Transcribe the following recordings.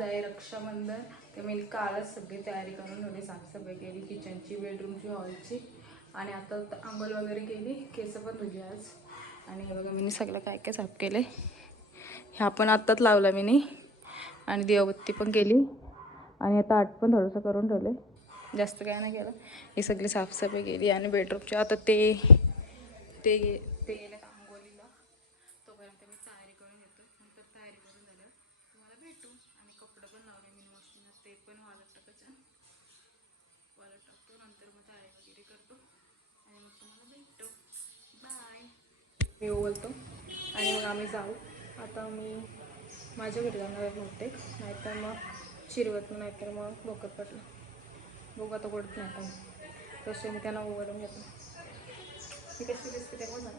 आज आहे रक्षाबंधन. तर मी कालच सगळी तयारी करून ठेवली साफसफाई केली किचनची बेडरूमची हॉलची आणि आता आंघोळ वगैरे केली केस पण धुली आज. आणि हे बघा मी सगळं काय काय साफ केलं ह्या पण आत्ताच लावला मी आणि दिवाबत्ती पण केली. आणि आता आठ पण थोडंसं करून ठेवलं जास्त काय नाही केलं. ही सगळी साफसफाई केली. आणि बेडरूमची आता ते ते गे- ते गेले आंघोळीला तोपर्यंत मी तयारी करून घेतो नंतर तयारी करून झाल्यावर तुम्हाला भेटू आणि कपडे पण लावले मी मशीन ते पण वाळत टाकायचं वाळत टाकतो नंतर मग तयारी वगैरे करतो आणि मग तुम्हाला भेटतो बाय मी ओवलतो आणि मग आम्ही जाऊ. आता मी माझ्या घरी जाणार आहे बहुतेक. नाहीतर मग शिरवत नाहीतर मग भोकत पडलं. बघू आता गोडत नाही आता तसे मी त्यांना ओवरून घेतो. मी कशी दिसते ते जाणार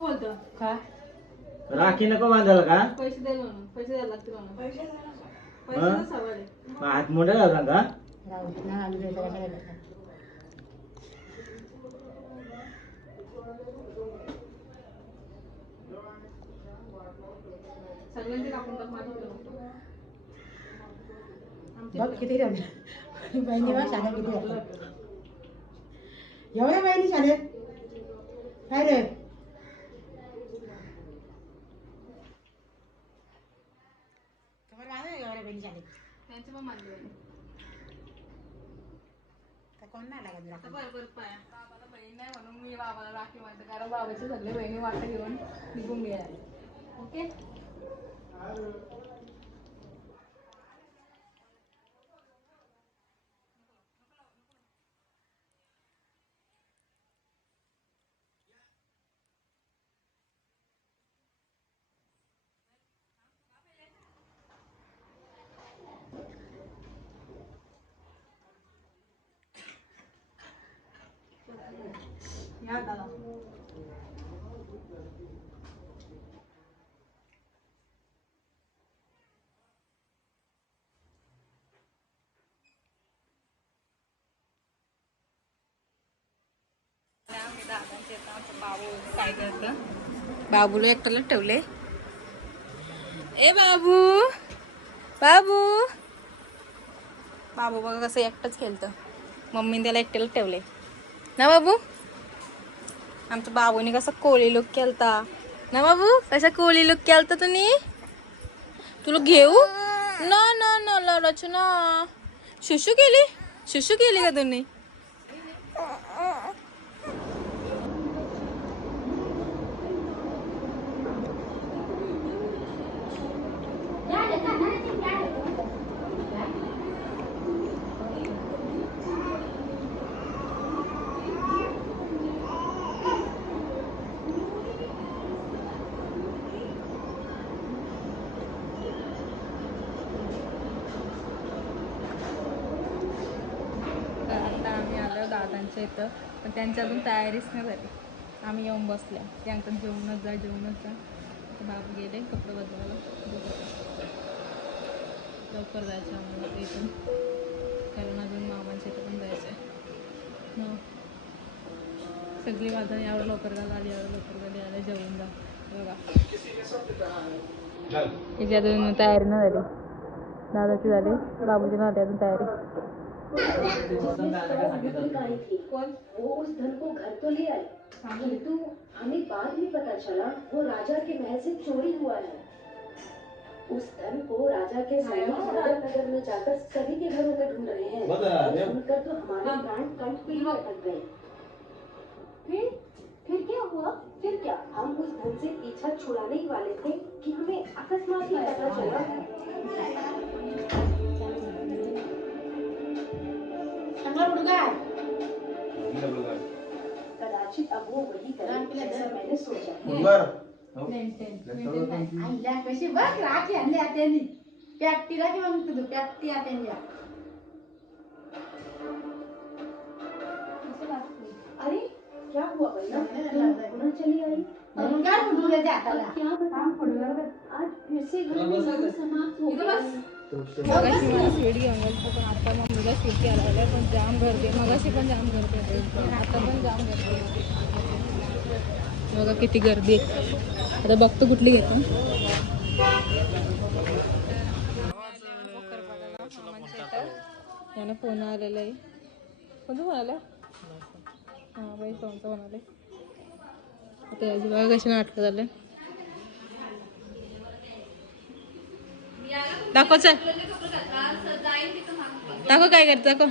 बोलतो. का? राखी नको बांधायला का? पैसे दे म्हणून पैसे द्यायला लागतील म्हणून. पैसे हं? सवाल आहे मग हात मोठा लावला का राहू दे ना आम्ही देतो कशाला देतो? सगळ्यांचे टाकून टाक माझ्याकडे नको. आमचे बघ किती ठेवले बहिणी बघ शाळेत किती ठेवले एवढ्या बहिणी शाळेत काय रे खबर माझं एवढ्या बहिणी शाळेत त्यांचे पण मानले तर कोण नाही लागत तुला? आता बरं बरं पाया. बाबाला बहीण नाही म्हणून मी बाबाला राखी म्हणते कारण बाबाची सगळे बहिणी वाटा घेऊन निघून गेल्या ओके? बाबूला एकट्याला ठेवले. ए बाबू बाबू. बाबू बघा कसं एकटंच खेळतं. मम्मीने त्याला एकट्याला ठेवले. ना बाबू? आमच्या बाबूने कसा कोळी लुक केलता. ना बाबू? कसा कोळी लुक केलता तुम्ही? तुला घेऊ? ना ना ना लढाच ना. शुशू केली? शुशू केली का तुम्ही तर आता आम्ही आलो दादांच्या इथं पण त्यांची अजून तयारीच नाही झाली. आम्ही येऊन बसले ते अंकल जेवणच जा जेवणच जा. बाबू गेले कपडे बदलायला. लवकर जायचं आम्हाला इथून. कारण अजून मामांच्या इथं पण जायचं आहे हो. सगळी वादळ यावर लवकर झालं आली यावर लवकर झाली आले जेवून जा. बघा. हिची अजून तयारी नाही झाली. दादाची झाली. बाबूची झाली अजून तयारी. आई थी वो उस धन को घर तो ले आई किंतु हमें बाद में पता चला वो राजा के महल से चोरी हुआ है। उस धन को राजा के नगर नगर में जाकर सभी के घरों में ढूंढ रहे हैं। सुनकर तो हमारे प्राण कंठ पे ही। अटक गए। फिर? फिर क्या हुआ? फिर क्या? हम उस धन से पीछा छुड़ाने ही वाले थे कि हमें अकस्मात ही पता चला। नंबर उड़गाए नंबर उड़गाए कदाचित अब वो वही करें ऐसा मैंने सोचा नंबर आईला कशी बघ राखी आणली आत्यानी कॅप्टी राखी म्हणतो तू कॅप्टी आत्यानी अरे क्या हुआ भाई? ना चली आई। म्हणून काय म्हणू रे त्या हाताला काम पडलं आज फिरसे तो समाप्त हो बस। मगाशी मला स्वीट घेऊन गेलं पण आता मग मुलगा स्वीट घ्यायला लागलाय पण जाम गर्दी आहे. मगाशी पण जाम गर्दी होती. आता पण जाम गर्दी आहे. बघा किती गर्दी आहे. आता बघतो कुठली घेतो. यानं फोन आलेला आहे. कोणतं फोन आला? हां बाई फोनचा फोन आलाय. आता बघा कशी नाटकं झालं. दाखव चल. दाखव काय करत दाखव.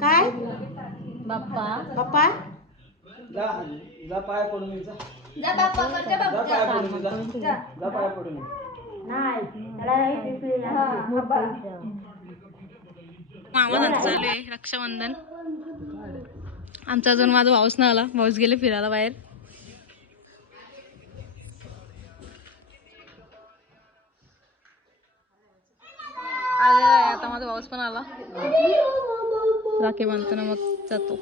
काय बाप्पा. पप्पा जा जा पाय पडून ये, जा. जा बाप्पा करते जा पाय पडून ये, जा. जा. पाय पडून ये. नाही चालू आहे रक्षाबंधन. आमचा अजून माझा भाऊच ना आला. भाऊच गेले फिरायला बाहेर. आलेला आहे आता माझा भाऊच पण आला. राखी बांधताना मग. જતું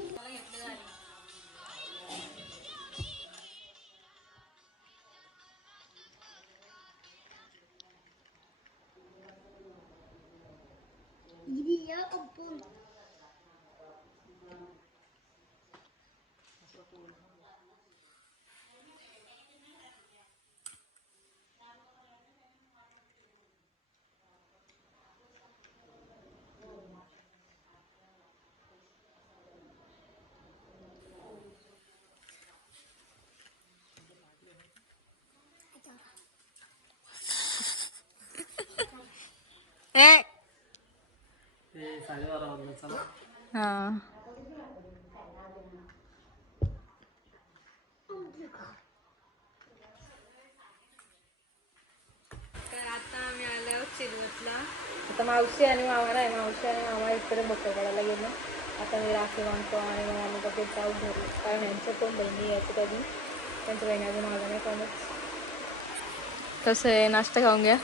ए. हा. तर आता आम्ही आता मावशी आणि मामा नाही मावशी आणि मामा इकडे बकरवाड्याला गेलो. आता मी राखी बांधतो आणि मग आम्ही लगेच जाऊ घरी. कारण यांच्या पण बहिणी यायचं अजून त्यांच्या बहिणी अजून आल्या नाही कोणच. कसं आहे नाश्ता खाऊन घ्या.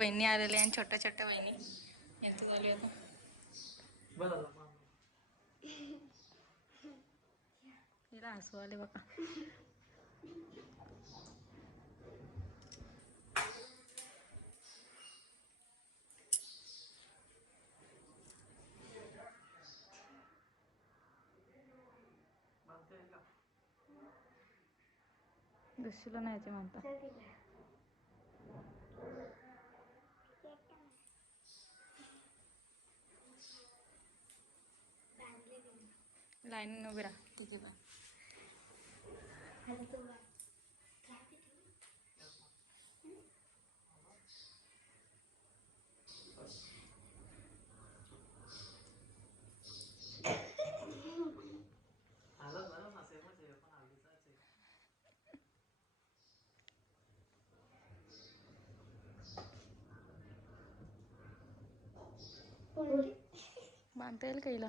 बहिणी आलेल्या आणि छोट्या छोट्या बहिणी. यांचं चालू आहे आता. हिला हसू आले बघा. दुसरीला नाही यायचे म्हणता. लाईन उभी राहा. तिथे पण बांधता येईल का हिला?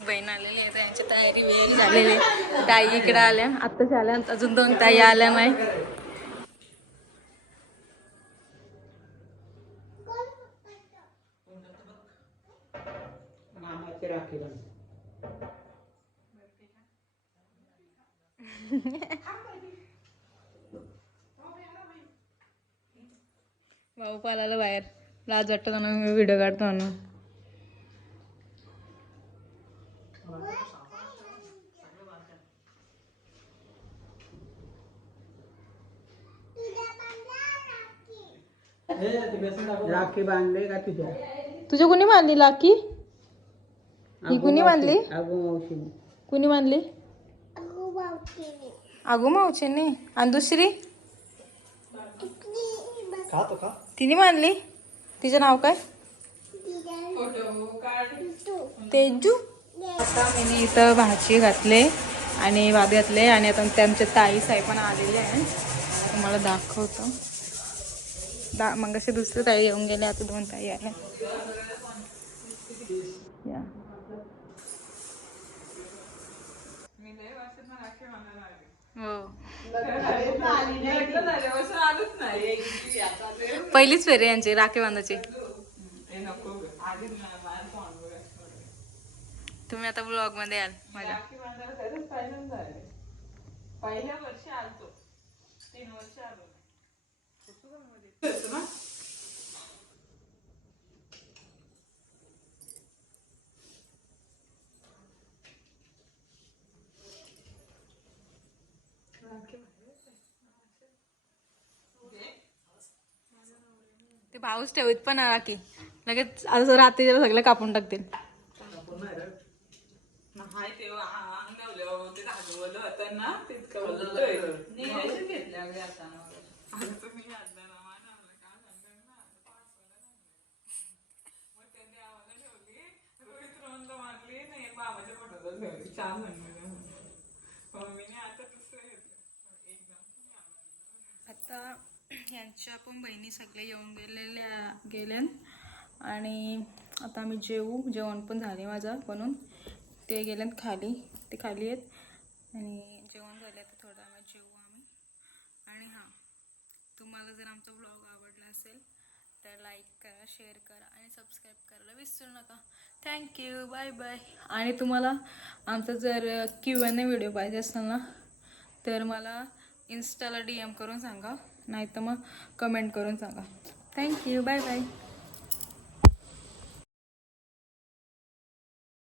बहीण आलेली आहे त्यांची तयारी वेळ झालेली ताई इकडे आल्या. आत्ताच आल्या अजून दोन ताई आल्या नाही भाऊ पालाला बाहेर. लाज वाटतं म्हणून मी व्हिडिओ काढतो म्हणून हे ते बेसन टाकू राखी बांधले का तुझ्या? तुझ्या कुणी बांधली लाकी ही कुणी बांधली? अगो मावशी. कुणी बांधली? अगो मावचीने आणि दुसरी? तिने बांधली. तिचं नाव काय? तेजू. आता मी इथं भाजी घातले आणि भात घातले आणि आता त्यांच्या ताई साई पण आलेले आहे तुम्हाला दाखवतो. दा मग असे दुसरे ताई येऊन गेले आता दोन ताई आल्या. या. हो. पहिलीच फेरी यांची राखी बांधायची. तुम्ही आता ब्लॉगमध्ये याल माझ्या पहिल्या वर्षी आलतो. तीन वर्ष आलो. ते भाऊच ठेवीत पण आहे राखी लगेच आज रात्री सगळं कापून टाकतील. तितकं घेतल्या अगदी आता आता तुम्ही घातलं ना मला म्हणलं काय सांगताय ना पाच वेळा घातलं. मग त्यांनी आम्हाला ठेवली रोहित रोहनला मारली नाही बाबाच्या फोटोला ठेवली छान म्हणलं मम्मीने आता दुसरं घेतलं एकदम आता यांच्या पण बहिणी सगळे येऊन गेलेल्या गेल्यान. आणि आता आम्ही जेवू जेवण पण झाले माझं बनून. ते गेल्यात खाली. ते खाली आहेत. आणि जेवण झालं तर थोडा वेळ जेवू आम्ही. आणि हां तुम्हाला जर आमचा ब्लॉग आवडला असेल तर लाईक करा शेअर करा आणि सबस्क्राईब करायला विसरू नका. थँक्यू बाय बाय आणि तुम्हाला आमचा जर क्यू एन ए व्हिडिओ पाहिजे असेल ना तर मला इन्स्टाला डी एम करून सांगा नाही तर मग कमेंट करून सांगा. Thank you bye bye